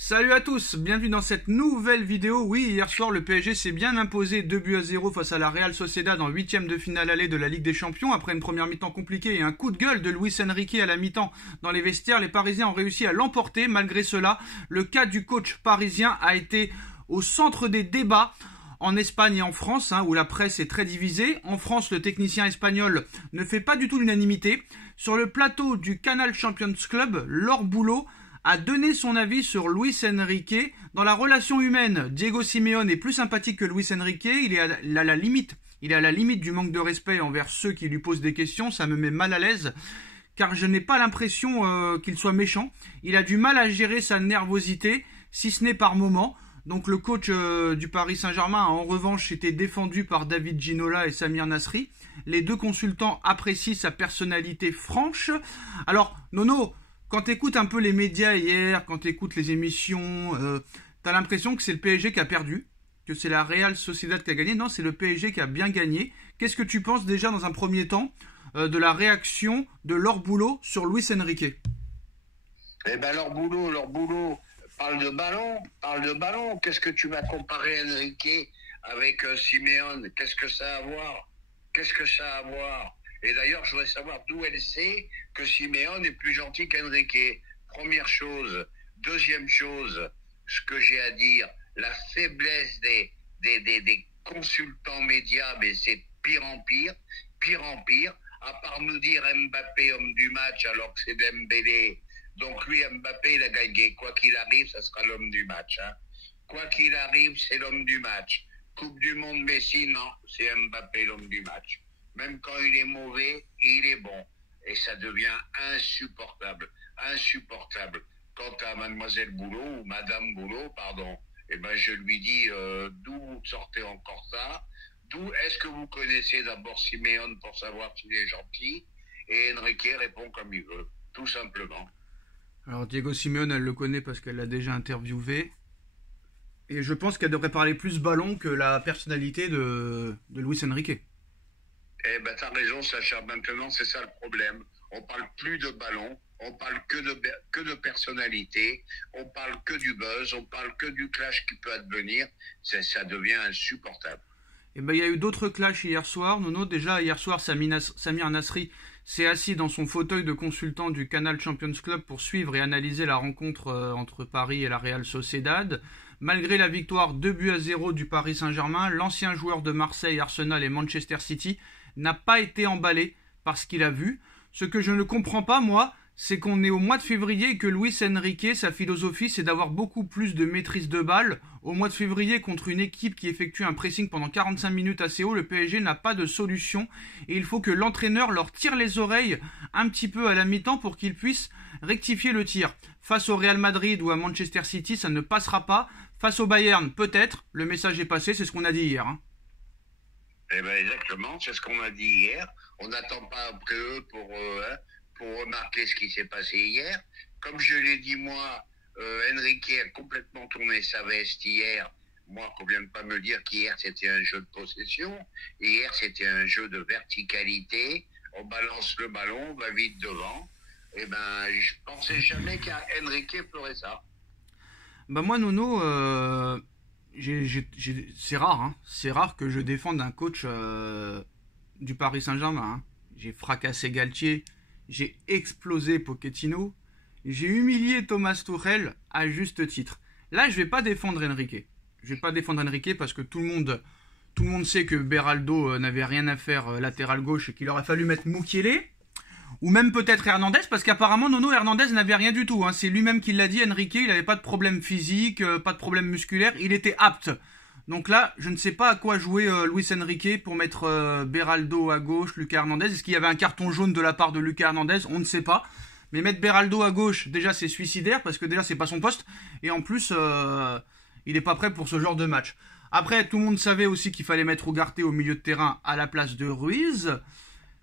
Salut à tous, bienvenue dans cette nouvelle vidéo. Oui, hier soir, le PSG s'est bien imposé 2-0 face à la Real Sociedad en huitième de finale aller de la Ligue des Champions. Après une première mi-temps compliquée et un coup de gueule de Luis Enrique à la mi-temps dans les vestiaires, les Parisiens ont réussi à l'emporter. Malgré cela, le cas du coach parisien a été au centre des débats en Espagne et en France, où la presse est très divisée. En France, le technicien espagnol ne fait pas du tout l'unanimité. Sur le plateau du Canal Champions Club, Laure Boulot a donné son avis sur Luis Enrique. Dans la relation humaine, Diego Simeone est plus sympathique que Luis Enrique. Il est à la limite du manque de respect envers ceux qui lui posent des questions. Ça me met mal à l'aise, car je n'ai pas l'impression qu'il soit méchant. Il a du mal à gérer sa nervosité, si ce n'est par moments. Donc le coach du Paris Saint-Germain a en revanche été défendu par David Ginola et Samir Nasri. Les deux consultants apprécient sa personnalité franche. Alors, Nono, quand tu écoutes un peu les médias hier, quand tu écoutes les émissions, tu as l'impression que c'est le PSG qui a perdu, que c'est la Real Sociedad qui a gagné. Non, c'est le PSG qui a bien gagné. Qu'est-ce que tu penses déjà dans un premier temps de la réaction de Laure Boulot sur Luis Enrique? Eh ben Laure Boulot parle de ballon. Qu'est-ce que tu vas comparer Enrique avec Simeone? Qu'est-ce que ça a à voir? Et d'ailleurs, je voudrais savoir d'où elle sait que Simeone est plus gentil qu'Enrique. Première chose. Deuxième chose, ce que j'ai à dire, la faiblesse des consultants médias, mais c'est pire en pire, à part nous dire Mbappé homme du match alors que c'est Dembélé. Donc lui, Mbappé, il a gagné. Quoi qu'il arrive, ça sera l'homme du match. Quoi qu'il arrive, c'est l'homme du match. Coupe du Monde, Messi, non, c'est Mbappé l'homme du match. Même quand il est mauvais, il est bon. Et ça devient insupportable. Quant à Mademoiselle Boulot, ou Madame Boulot, pardon, eh ben je lui dis, d'où vous sortez encore ça? D'où est-ce que vous connaissez d'abord Simeone pour savoir s'il est gentil? Et Enrique répond comme il veut, tout simplement. Alors Diego Simeone, elle le connaît parce qu'elle l'a déjà interviewé. Et je pense qu'elle devrait parler plus ballon que la personnalité de Luis Enrique. Eh ben t'as raison Sacha, maintenant c'est ça le problème. On parle plus de ballon, on parle que de personnalité, on parle que du buzz, on parle que du clash qui peut advenir. Ça devient insupportable. Eh ben il y a eu d'autres clashs hier soir. Nono, déjà hier soir, Samir Nasri s'est assis dans son fauteuil de consultant du Canal Champions Club pour suivre et analyser la rencontre entre Paris et la Real Sociedad. Malgré la victoire 2-0 du Paris Saint-Germain, l'ancien joueur de Marseille, Arsenal et Manchester City n'a pas été emballé par ce qu'il a vu. Ce que je ne comprends pas, moi, c'est qu'on est au mois de février et que Luis Enrique, sa philosophie, c'est d'avoir beaucoup plus de maîtrise de balle. Au mois de février, contre une équipe qui effectue un pressing pendant 45 minutes assez haut, le PSG n'a pas de solution et il faut que l'entraîneur leur tire les oreilles un petit peu à la mi-temps pour qu'ils puissent rectifier le tir. Face au Real Madrid ou à Manchester City, ça ne passera pas. Face au Bayern, peut-être. Le message est passé, c'est ce qu'on a dit hier. Eh ben exactement, c'est ce qu'on a dit hier. On n'attend pas après eux pour remarquer ce qui s'est passé hier. Comme je l'ai dit moi, Enrique a complètement tourné sa veste hier. Moi, qu'on vienne pas me dire qu'hier c'était un jeu de possession. Hier c'était un jeu de verticalité. On balance le ballon, on va vite devant. Eh ben, je pensais jamais qu'Enrique ferait ça. Bah moi, Nono, c'est rare, c'est rare que je défende un coach du Paris Saint-Germain. J'ai fracassé Galtier, j'ai explosé Pochettino, j'ai humilié Thomas Tuchel à juste titre. Là, je vais pas défendre Enrique. Je vais pas défendre Enrique parce que tout le monde sait que Beraldo n'avait rien à faire latéral gauche et qu'il aurait fallu mettre Mukiele. Ou même peut-être Hernandez, parce qu'apparemment Nono Hernandez n'avait rien du tout. C'est lui-même qui l'a dit, Enrique, il n'avait pas de problème physique, pas de problème musculaire, il était apte. Donc là, je ne sais pas à quoi jouer Luis Enrique pour mettre Beraldo à gauche, Lucas Hernandez. Est-ce qu'il y avait un carton jaune de la part de Lucas Hernandez? On ne sait pas. Mais mettre Beraldo à gauche, déjà c'est suicidaire, parce que déjà c'est pas son poste. Et en plus, il n'est pas prêt pour ce genre de match. Après, tout le monde savait aussi qu'il fallait mettre Ugarte au milieu de terrain à la place de Ruiz.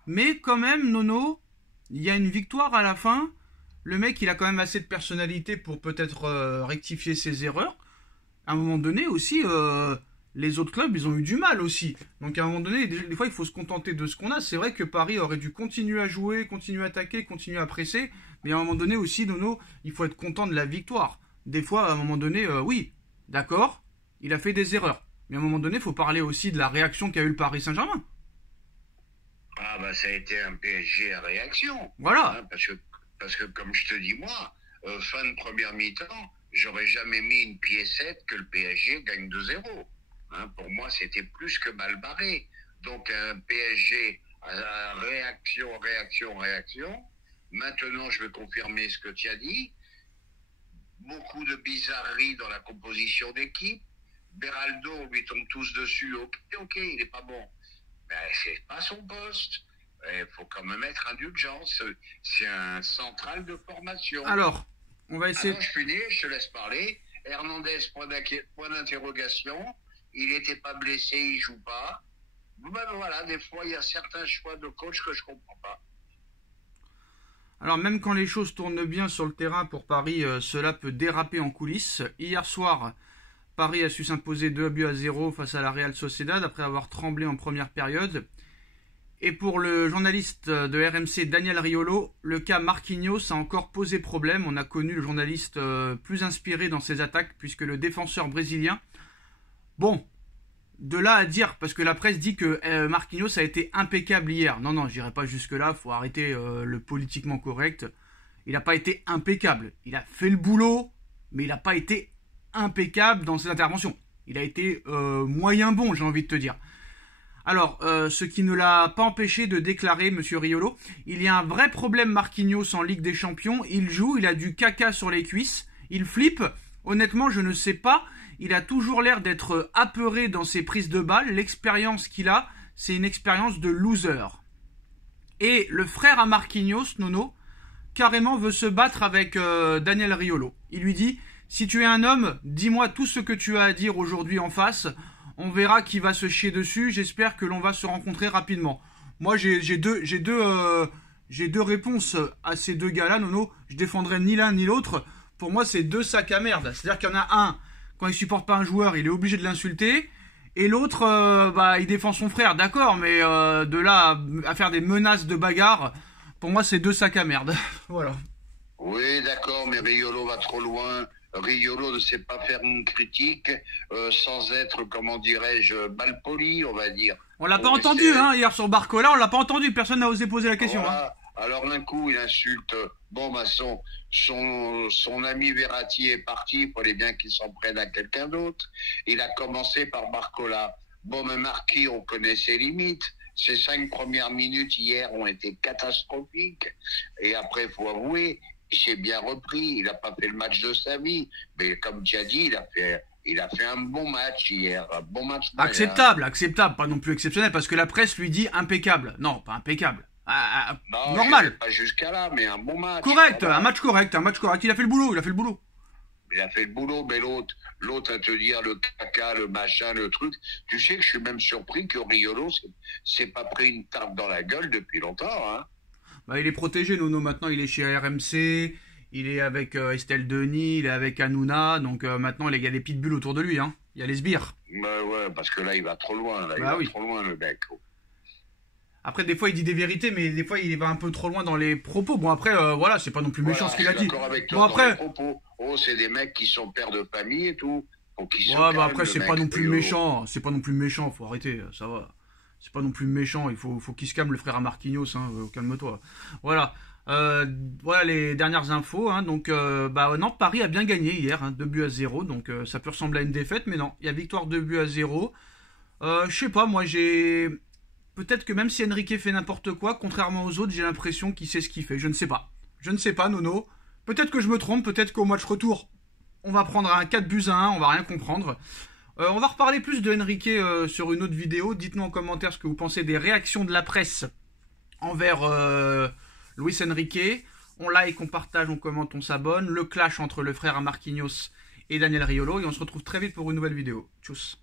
Mais quand même, Nono, il y a une victoire à la fin. Le mec, il a quand même assez de personnalité pour peut-être rectifier ses erreurs. À un moment donné aussi, les autres clubs, ils ont eu du mal aussi. Donc à un moment donné, des fois, il faut se contenter de ce qu'on a. C'est vrai que Paris aurait dû continuer à jouer, continuer à attaquer, continuer à presser. Mais à un moment donné aussi, Nono, il faut être content de la victoire. des fois, à un moment donné, oui, d'accord, il a fait des erreurs. Mais à un moment donné, il faut parler aussi de la réaction qu'a eu le Paris Saint-Germain. Ah bah ça a été un PSG à réaction. Voilà. Hein, parce que comme je te dis moi, fin de première mi-temps, j'aurais jamais mis une piécette que le PSG gagne 2-0. Hein, pour moi, c'était plus que mal barré. Donc un PSG à réaction, réaction, réaction. Maintenant, je veux confirmer ce que tu as dit. Beaucoup de bizarreries dans la composition d'équipe. Beraldo, on lui tombe tous dessus. Ok, il n'est pas bon. Ben, c'est pas son poste. Il faut quand même être indulgence. C'est un central de formation. Alors, on va essayer... Alors, je finis, je te laisse parler. Hernandez, point d'interrogation. Il n'était pas blessé, il joue pas. Ben voilà, des fois, il y a certains choix de coach que je comprends pas. Alors, même quand les choses tournent bien sur le terrain pour Paris, cela peut déraper en coulisses. Hier soir, Paris a su s'imposer 2-0 face à la Real Sociedad après avoir tremblé en première période. Et pour le journaliste de RMC Daniel Riolo, le cas Marquinhos a encore posé problème. On a connu le journaliste plus inspiré dans ses attaques puisque le défenseur brésilien... Bon, de là à dire, parce que la presse dit que Marquinhos a été impeccable hier. Non, j'irai pas jusque-là, faut arrêter le politiquement correct. Il n'a pas été impeccable. Il a fait le boulot, mais il n'a pas été impeccable dans ses interventions. Il a été moyen bon, j'ai envie de te dire. Alors, ce qui ne l'a pas empêché de déclarer, monsieur Riolo, il y a un vrai problème Marquinhos en Ligue des Champions. Il joue, il a du caca sur les cuisses, il flippe. Honnêtement, je ne sais pas. Il a toujours l'air d'être apeuré dans ses prises de balles. L'expérience qu'il a, c'est une expérience de loser. Et le frère à Marquinhos, Nono, carrément veut se battre avec Daniel Riolo. Il lui dit, si tu es un homme, dis-moi tout ce que tu as à dire aujourd'hui en face. On verra qui va se chier dessus. J'espère que l'on va se rencontrer rapidement. Moi, j'ai deux réponses à ces deux gars-là, Nono. Je défendrai ni l'un ni l'autre. Pour moi, c'est deux sacs à merde. C'est-à-dire qu'il y en a un, quand il supporte pas un joueur, il est obligé de l'insulter. Et l'autre, il défend son frère, d'accord, mais de là à faire des menaces de bagarre, pour moi, c'est deux sacs à merde. Voilà. Oui, d'accord, mais Riolo va trop loin. Riolo ne sait pas faire une critique sans être, comment dirais-je, mal poli, on va dire. On l'a pas entendu, hein, hier sur Barcola, on l'a pas entendu, personne n'a osé poser la question. Voilà. Hein. Alors d'un coup, il insulte, son ami Verratti est parti, il fallait bien qu'il s'en prenne à quelqu'un d'autre. Il a commencé par Barcola. Bon, mais Marquis, on connaît ses limites. Ses 5 premières minutes hier ont été catastrophiques. Et après, il faut avouer, il s'est bien repris. Il n'a pas fait le match de sa vie. Mais comme tu as dit, il a fait un bon match hier. Un bon match. Acceptable, pas non plus exceptionnel, parce que la presse lui dit impeccable. Non, pas impeccable. Non, normal. Pas jusqu'à là, mais un bon match. Correct, un match correct. Il a fait le boulot, Il a fait le boulot, mais l'autre à te dire le caca, le machin, le truc. Tu sais que je suis même surpris que Riolo s'est pas pris une tarte dans la gueule depuis longtemps, hein. Bah, il est protégé, Nono. Maintenant, il est chez RMC. Il est avec Estelle Denis. Il est avec Hanouna. Donc maintenant, il y a des pitbulls autour de lui. Hein. Il y a les sbires. Bah ouais, parce que là, il va trop loin. Là, il va trop loin, le mec. Après, des fois, il dit des vérités, mais des fois, il va un peu trop loin dans les propos. Bon, après, voilà, c'est pas non plus méchant ce qu'il a dit. Avec toi, bon, après, c'est des mecs qui sont pères de famille et tout. Bah après, c'est pas non plus méchant. C'est pas non plus méchant. Faut arrêter, ça va. C'est pas non plus méchant. Il faut qu'il se calme, le frère à Marquinhos. Hein, calme-toi. Voilà. Voilà les dernières infos. Hein, donc, non, Paris a bien gagné hier, hein, 2-0. Donc, ça peut ressembler à une défaite, mais non. Il y a victoire 2-0. Je sais pas, moi, peut-être que même si Enrique fait n'importe quoi, contrairement aux autres, j'ai l'impression qu'il sait ce qu'il fait. Je ne sais pas, Nono. Peut-être que je me trompe, peut-être qu'au match retour, on va prendre un 4-1, on va rien comprendre. On va reparler plus de Enrique sur une autre vidéo. Dites-nous en commentaire ce que vous pensez des réactions de la presse envers Luis Enrique. On like, on partage, on commente, on s'abonne. Le clash entre le frère à Marquinhos et Daniel Riolo. Et on se retrouve très vite pour une nouvelle vidéo. Tchuss.